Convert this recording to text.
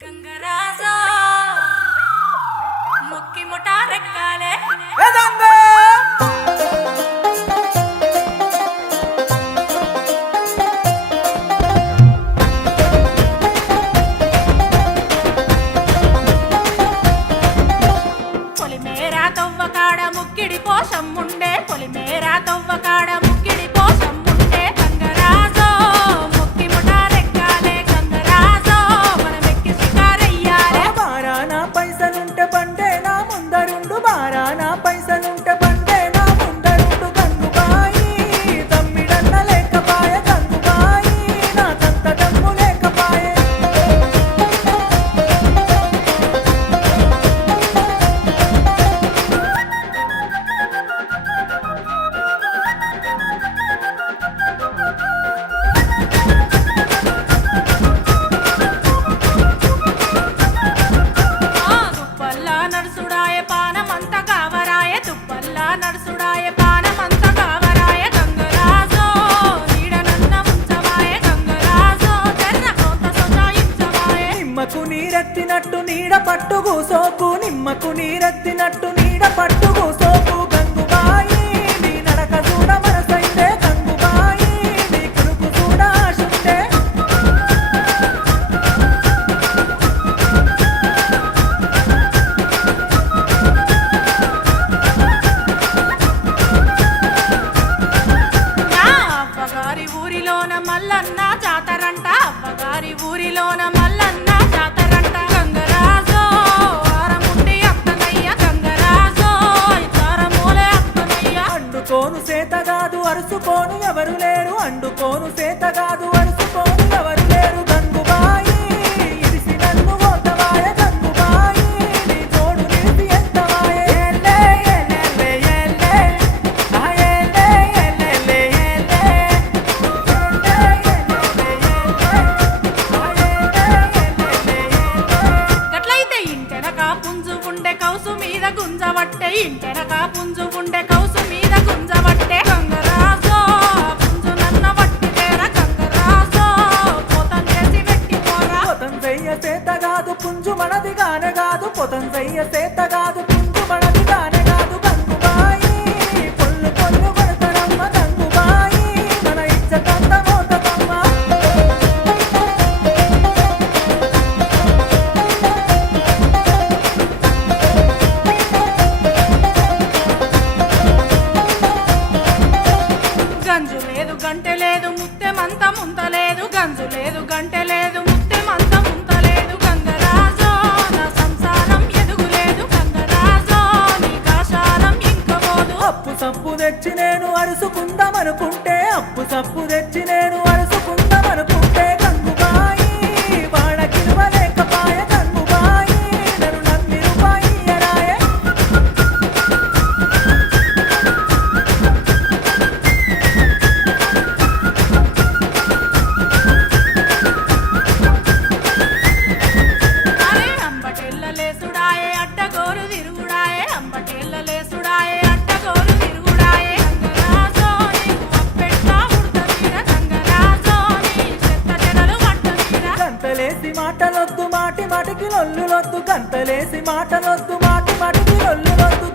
గంగరాజా ముక్కి ముఠా రెక్కాలే పొలిమేరా తవ్వకాడ ముక్కిడి పోషం ఉండే పొలిమేరా తవ్వకాడ ముక్కిడి పోషం ఉండే గంగరాజో ముక్కి ముఠా రెక్కాలే గంగరాజో మనమెక్కి షికారయ్యాలే బారానా పైసలుంటే బండే నా ముందరుండు బారానా పైసలుంటే బండే నా ముందరుండు గంగుబాయి తమ్మిడన్న లేకపాయ గంగుబాయి నా తంత దమ్ము లేకపాయే దుప్పల్లా నడుసుడాయ పానమంత కావరాయ దుప్పల్లా నడుసుడాయ పానమంత కావరాయ గంగరాజో నీడనన్న ఉంచవాయ గంగరాజో జర్ర కొంత సొంచాయించవాయ నిమ్మకు నీరెత్తినట్టు నీడ పట్టు కూసోకు నిమ్మకు నీరెత్తినట్టు నీడ పట్టు కూసోకు గంగుబాయి నీ నడక చూడ మనసైతే గంగుబాయి నీ కురుకు చూడ ఆశుంటే నా అవ్వగారి ఊరిలోన మల్లన్న జాతరంట అవ్వగారి ఊరిలోన మల్లన్న జాతరంట గంగరాజో ఆరముండి అత్తనయ్య గంగరాజో ఇతారమూలే అత్తనయ్య అండుకోను సేతగాదు అరుసుకోను ఎవరు లేరు అండుకోను సేతగాదు అరుసుకోను ఎవరు లేరు గంగుబాయి ఇడిసి నన్ను పోతవాయ గంగుబాయి నీ తోడు నిలిసి ఎంతవాయ ఏలే ఏలేలే ఏలే ఆ ఏలే ఏలేలే ఏలే ఏలే ఏలేలే ఏలే ఆ ఏలే ఏలేలే ఏలే గట్లయితే ఇంటెనక పుంజు ఉండే కౌసు మీద గుంజవట్టే ఇంటెనక పుంజు ఉండే కౌసు మీద గుంజవట్టే గంగరాజో పుంజు నన్న వట్టితేరా గంగరాజో పోతం చేసి పెట్టిపోరా పొతం చెయ్య సేతగాదు పుంజు మనది గానే కాదు పొతం చెయ్య సేతగాదు పుంజు మనది గానే కాదు గంగుబాయి పొల్లు పొల్లు కొడతరమ్మ గంగుబాయి మన ఇచ్చకంత మోతకమ్మ గంజు లేదు గంటె లేదు ముత్తెమంత ముంతలేదు గంజు లేదు గంటె లేదు ముత్తెమంత ముంతలేదు గంగరాజో నా సంసారం ఎదుగులేదు గంగరాజో నీ కాశాలం ఇంకబోదు అప్పు సప్పు తెచ్చి నేను అరుసుకుందామనుకుంటే అప్పు సప్పు తెచ్చి నేను అరుసుకుందామనుకుంటే గంగుబాయి వాడకిలువలేకపాయ గంగుబాయి నన్ను నమ్మి రూపాయి ఎడాయే అరే అంబటెల్ల లేసుడాయే అడ్డగోరు తిరుగుడాయే అంబటెల్ల లేసుడాయే అడ్డగోరు తిరుగుడాయే గంగరాజో నీకు అప్పెట్టా ఉడతీర గంగరాజో నీ చెత్త చెదలు పట్టనీర గంతలేసి మాటలొద్దు మాటి మాటికి లొల్లులొద్దు గంతలేసి మాటలొద్దు మాటి మాటికి లొల్లులొద్దు